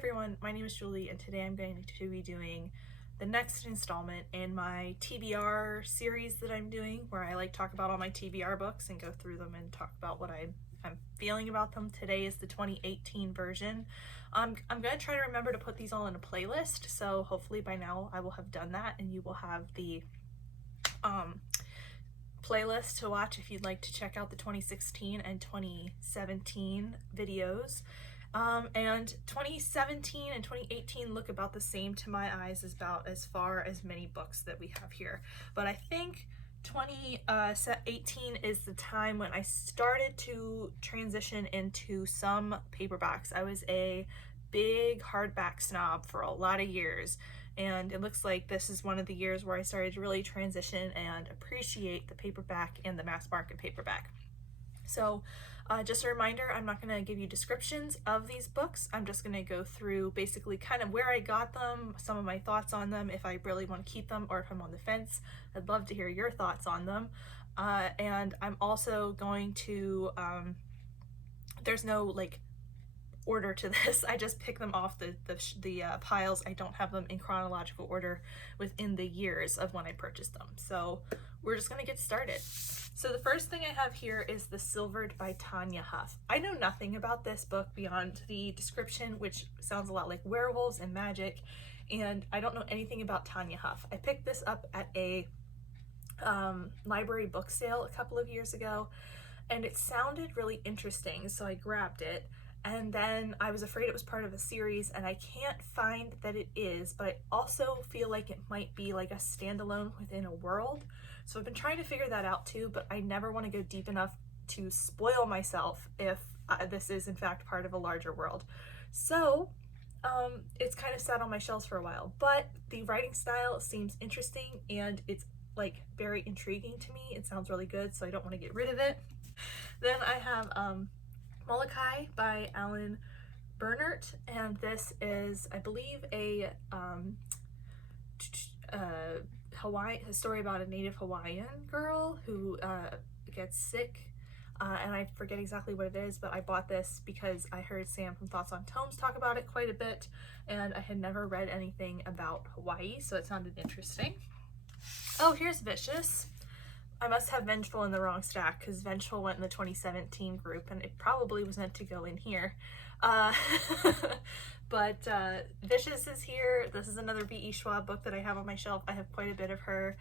everyone, my name is Julie and today I'm going to be doing the next installment in my TBR series that I'm doing, where I talk about all my TBR books and go through them and talk about what I'm feeling about them. Today is the 2018 version. I'm going to try to remember to put these all in a playlist, so hopefully by now I will have done that and you will have the playlist to watch if you'd like to check out the 2016 and 2017 videos. And 2017 and 2018 look about the same to my eyes, about as far as many books that we have here. But I think 2018 is the time when I started to transition into some paperbacks. I was a big hardback snob for a lot of years, and it looks like this is one of the years where I started to really transition and appreciate the paperback and the mass market paperback. So just a reminder, I'm not going to give you descriptions of these books. I'm just going to go through basically kind of where I got them, some of my thoughts on them, if I really want to keep them or if I'm on the fence. I'd love to hear your thoughts on them. And I'm also going to, there's no order to this. I just pick them off the piles. I don't have them in chronological order within the years of when I purchased them. So we're just going to get started. So the first thing I have here is The Silvered by Tanya Huff. I know nothing about this book beyond the description, which sounds a lot like werewolves and magic, and I don't know anything about Tanya Huff. I picked this up at a library book sale a couple of years ago, and it sounded really interesting, so I grabbed it. And then I was afraid it was part of a series, and I can't find that it is, but I also feel like it might be like a standalone within a world. So I've been trying to figure that out too, but I never want to go deep enough to spoil myself if this is in fact part of a larger world. So it's kind of sat on my shelves for a while, but the writing style seems interesting and it's very intriguing to me. It sounds really good, so I don't want to get rid of it. Then I have Molokai by Alan Bernert, and this is, I believe, a story about a native Hawaiian girl who gets sick, and I forget exactly what it is, but I bought this because I heard Sam from Thoughts on Tomes talk about it quite a bit, and I had never read anything about Hawaii, so it sounded interesting. Oh, here's Vicious. I must have Vengeful in the wrong stack because Vengeful went in the 2017 group and it probably was meant to go in here. But Vicious is here. This is another B.E. Schwab book that I have on my shelf. I have quite a bit of her.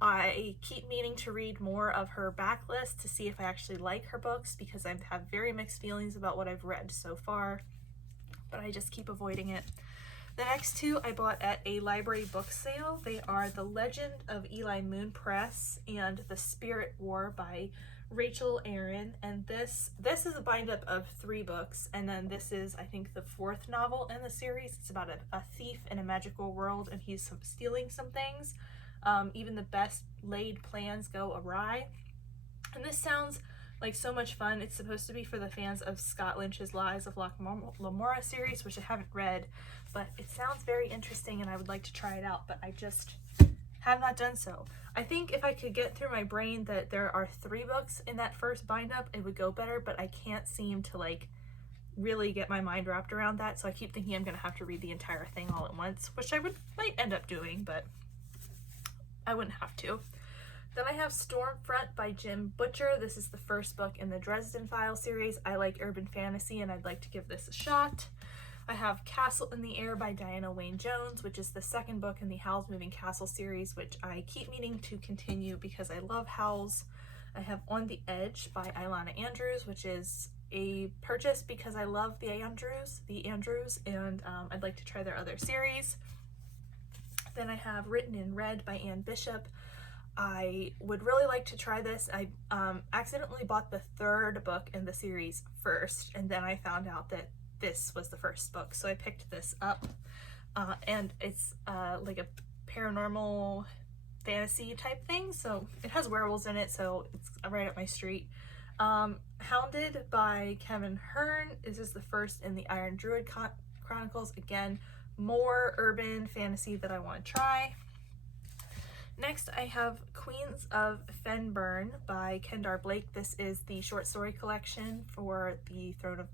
I keep meaning to read more of her backlist to see if I actually like her books, because I have very mixed feelings about what I've read so far, but I just keep avoiding it. The next two I bought at a library book sale. They are The Legend of Eli Moon Press and The Spirit War by Rachel Aaron, and this is a bind-up of 3 books, and then this is, I think, the 4th novel in the series. It's about a thief in a magical world, and he's stealing some things. Even the best laid plans go awry, and this sounds like so much fun. It's supposed to be for the fans of Scott Lynch's Lies of Loch Lamora series, which I haven't read, but it sounds very interesting and I would like to try it out, but I just have not done so. I think if I could get through my brain that there are 3 books in that first bind-up, it would go better, but I can't seem to really get my mind wrapped around that, so I keep thinking I'm going to have to read the entire thing all at once, which I might end up doing, but I wouldn't have to. Then I have Stormfront by Jim Butcher. This is the first book in the Dresden Files series. I like urban fantasy and I'd like to give this a shot. I have Castle in the Air by Diana Wayne Jones, which is the second book in the Howl's Moving Castle series, which I keep meaning to continue because I love Howl's. I have On the Edge by Ilana Andrews, which is a purchase because I love the Andrews, and I'd like to try their other series. Then I have Written in Red by Anne Bishop. I would really like to try this. I accidentally bought the 3rd book in the series first, and then I found out that this was the first book, so I picked this up, and it's like a paranormal fantasy type thing, so it has werewolves in it, so it's right up my street. Hounded by Kevin Hearn. This is the first in the Iron Druid Chronicles. Again, more urban fantasy that I want to try. Next, I have Queens of Fenburn by Kendar Blake. This is the short story collection for the Throne of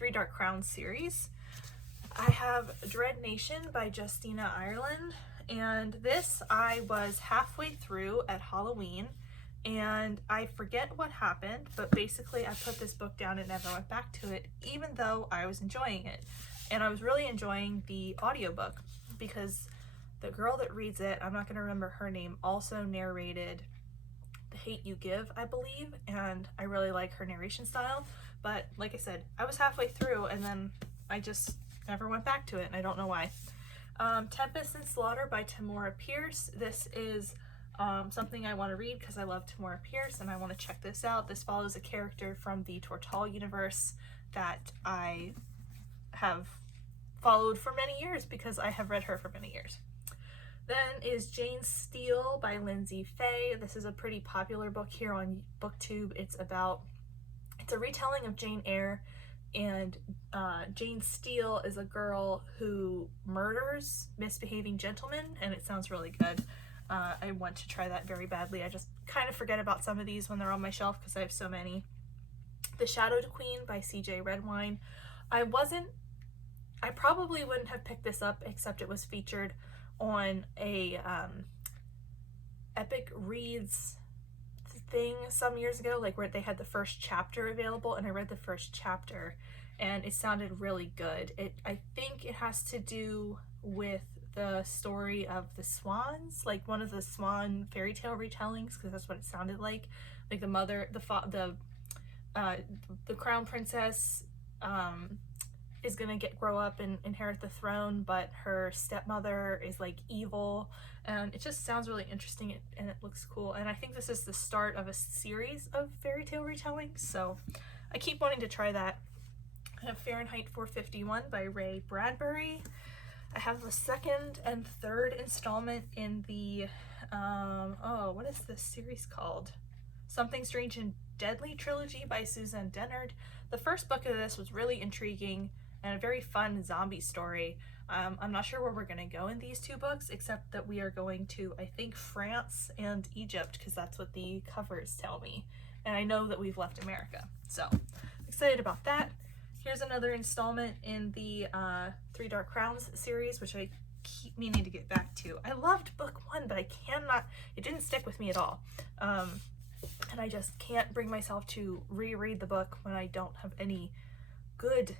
Three Dark Crowns series. I have Dread Nation by Justina Ireland, and this I was halfway through at Halloween, and I forget what happened, but basically I put this book down and never went back to it, even though I was enjoying it. And I was really enjoying the audiobook because the girl that reads it, I'm not going to remember her name, also narrated The Hate You Give, I believe, and I really like her narration style. But like I said, I was halfway through and then I just never went back to it, and I don't know why. Tempest and Slaughter by Tamora Pierce. This is something I want to read because I love Tamora Pierce and I want to check this out. This follows a character from the Tortall universe that I have followed for many years because I have read her for many years. Then is Jane Steele by Lindsay Fay. This is a pretty popular book here on BookTube. It's a retelling of Jane Eyre, and Jane Steele is a girl who murders misbehaving gentlemen, and it sounds really good. I want to try that very badly. I just kind of forget about some of these when they're on my shelf because I have so many. The Shadowed Queen by CJ Redwine. I probably wouldn't have picked this up except it was featured on a Epic Reads thing some years ago, like where they had the first chapter available, and I read the first chapter and it sounded really good. I think it has to do with the story of the swans, like one of the swan fairy tale retellings, because that's what it sounded like the mother, the crown princess is gonna grow up and inherit the throne, but her stepmother is like evil, and it just sounds really interesting and it looks cool. And I think this is the start of a series of fairy tale retellings, so I keep wanting to try that. I have Fahrenheit 451 by Ray Bradbury. I have the second and third installment in the what is this series called? Something Strange and Deadly trilogy by Susan Dennard. The first book of this was really intriguing and a very fun zombie story. I'm not sure where we're going to go in these two books, except that we are going to, I think, France and Egypt, because that's what the covers tell me. And I know that we've left America, so excited about that. Here's another installment in the Three Dark Crowns series, which I keep meaning to get back to. I loved book one, but it didn't stick with me at all. And I just can't bring myself to reread the book when I don't have any good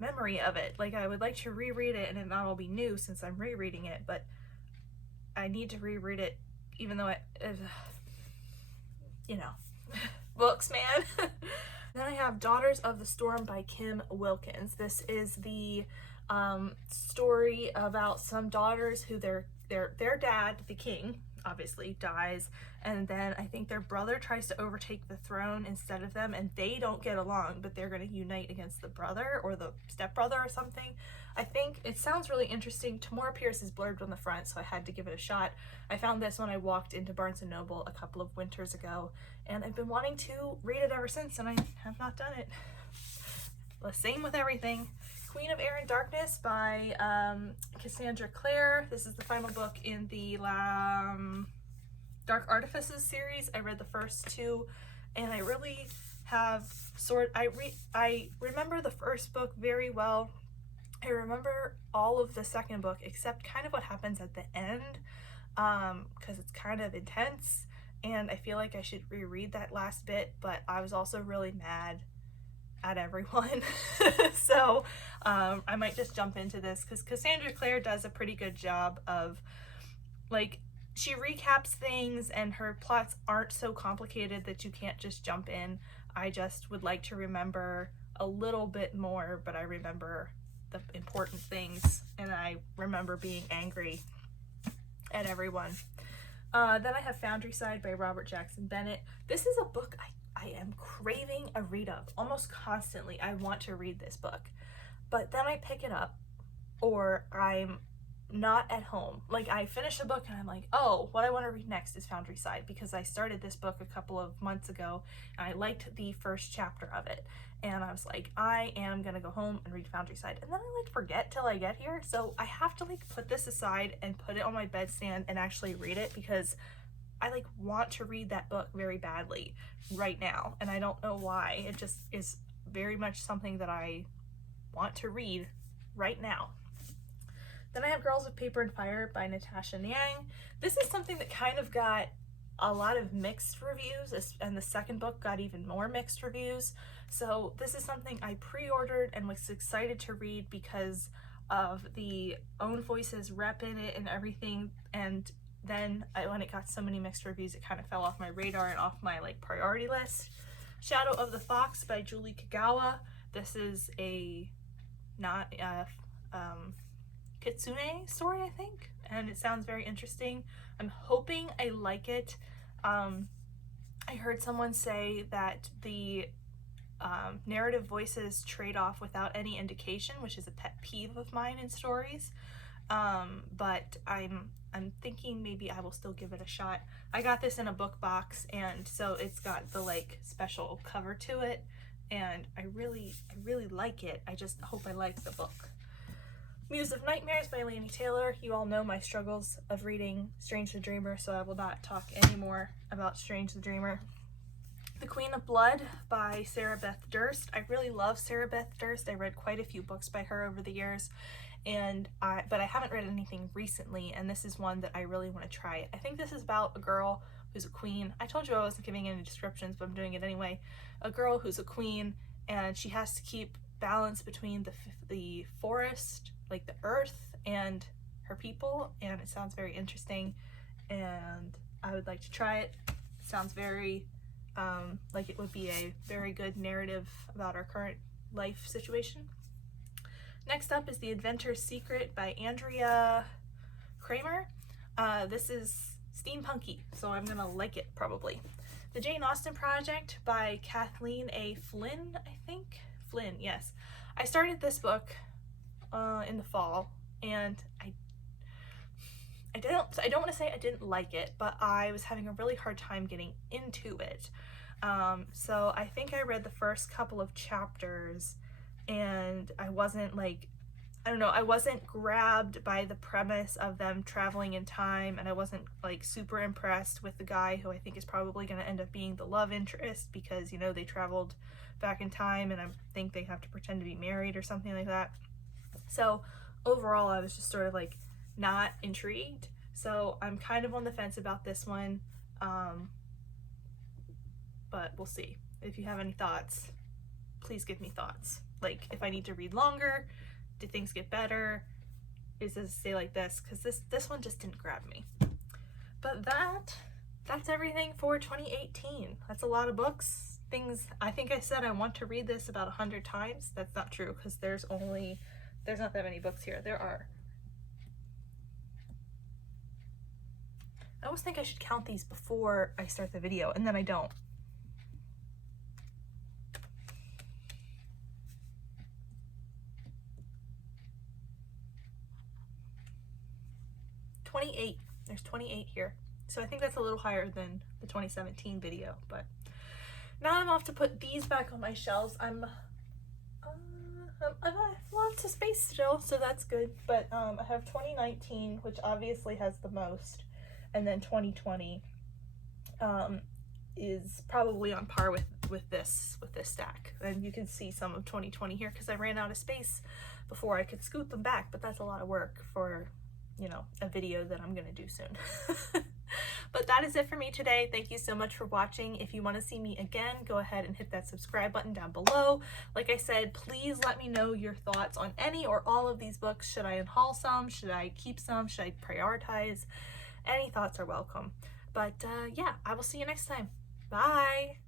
memory of it. Like, I would like to reread it and it not all be new since I'm rereading it, but I need to reread it even though books, man. Then I have Daughters of the Storm by Kim Wilkins. This is the story about some daughters who their dad, the king, obviously dies, and then I think their brother tries to overtake the throne instead of them, and they don't get along, but they're going to unite against the brother or the stepbrother or something. I think it sounds really interesting. Tamora Pierce is blurbed on the front, so I had to give it a shot. I found this when I walked into Barnes & Noble a couple of winters ago, and I've been wanting to read it ever since, and I have not done it. The same with everything. Queen of Air and Darkness by Cassandra Clare. This is the final book in the Dark Artifices series. I read the first two, and I really have I remember the first book very well. I remember all of the second book except kind of what happens at the end, because it's kind of intense, and I feel like I should reread that last bit, but I was also really mad at everyone. So I might just jump into this because Cassandra Clare does a pretty good job of, like, she recaps things and her plots aren't so complicated that you can't just jump in. I just would like to remember a little bit more, but I remember the important things and I remember being angry at everyone. Then I have Foundryside by Robert Jackson Bennett. This is a book I am craving a read of almost constantly. I want to read this book, but then I pick it up or I'm not at home. Like, I finish a book and I'm like, oh, what I want to read next is Foundryside, because I started this book a couple of months ago and I liked the first chapter of it. And I was like, I am gonna go home and read Foundryside. And then I like forget till I get here. So I have to like put this aside and put it on my bedstand and actually read it, because I like want to read that book very badly right now. And I don't know why. It just is very much something that I want to read right now. Then I have Girls of Paper and Fire by Natasha Niang. This is something that kind of got a lot of mixed reviews, and the second book got even more mixed reviews. So this is something I pre-ordered and was excited to read because of the Own Voices rep in it and everything, and then when it got so many mixed reviews, it kind of fell off my radar and off my like priority list. Shadow of the Fox by Julie Kagawa. This is a kitsune story, I think, and it sounds very interesting. I'm hoping I like it. I heard someone say that the narrative voices trade off without any indication, which is a pet peeve of mine in stories. But I'm thinking maybe I will still give it a shot. I got this in a book box, and so it's got the like special cover to it, and I really like it. I just hope I like the book. Muse of Nightmares by Laini Taylor. You all know my struggles of reading Strange the Dreamer, so I will not talk anymore about Strange the Dreamer. The Queen of Blood by Sarah Beth Durst. I really love Sarah Beth Durst. I read quite a few books by her over the years, but I haven't read anything recently, and this is one that I really want to try. I think this is about a girl who's a queen. I told you I wasn't giving any descriptions, but I'm doing it anyway. A girl who's a queen, and she has to keep balance between the forest, like the earth, and her people, and it sounds very interesting, and I would like to try it. It sounds very like it would be a very good narrative about our current life situation. Next up is The Inventor's Secret by Andrea Kramer. This is steampunky, so I'm gonna like it probably. The Jane Austen Project by Kathleen A. Flynn, I think? Flynn, yes. I started this book in the fall, and I don't want to say I didn't like it, but I was having a really hard time getting into it. So I think I read the first couple of chapters, and I wasn't like, I don't know, I wasn't grabbed by the premise of them traveling in time, and I wasn't like super impressed with the guy who I think is probably going to end up being the love interest, because, you know, they traveled back in time, and I think they have to pretend to be married or something like that. So overall, I was just sort of like not intrigued. So I'm kind of on the fence about this one, but we'll see. If you have any thoughts, please give me thoughts. Like, if I need to read longer, do things get better? Is this stay like this? Because this one just didn't grab me. But that's everything for 2018. That's a lot of books. Things, I think I said I want to read this about 100 times. That's not true, because there's not that many books here. I always think I should count these before I start the video, and then I don't. There's 28 here. So I think that's a little higher than the 2017 video, but now I'm off to put these back on my shelves. I have lots of space still, so that's good. But I have 2019, which obviously has the most, and then 2020 is probably on par with this stack. And you can see some of 2020 here because I ran out of space before I could scoot them back, but that's a lot of work for, you know, a video that I'm gonna do soon. But that is it for me today. Thank you so much for watching. If you want to see me again, go ahead and hit that subscribe button down below. Like I said, please let me know your thoughts on any or all of these books. Should I unhaul some? Should I keep some? Should I prioritize? Any thoughts are welcome. But yeah, I will see you next time. Bye!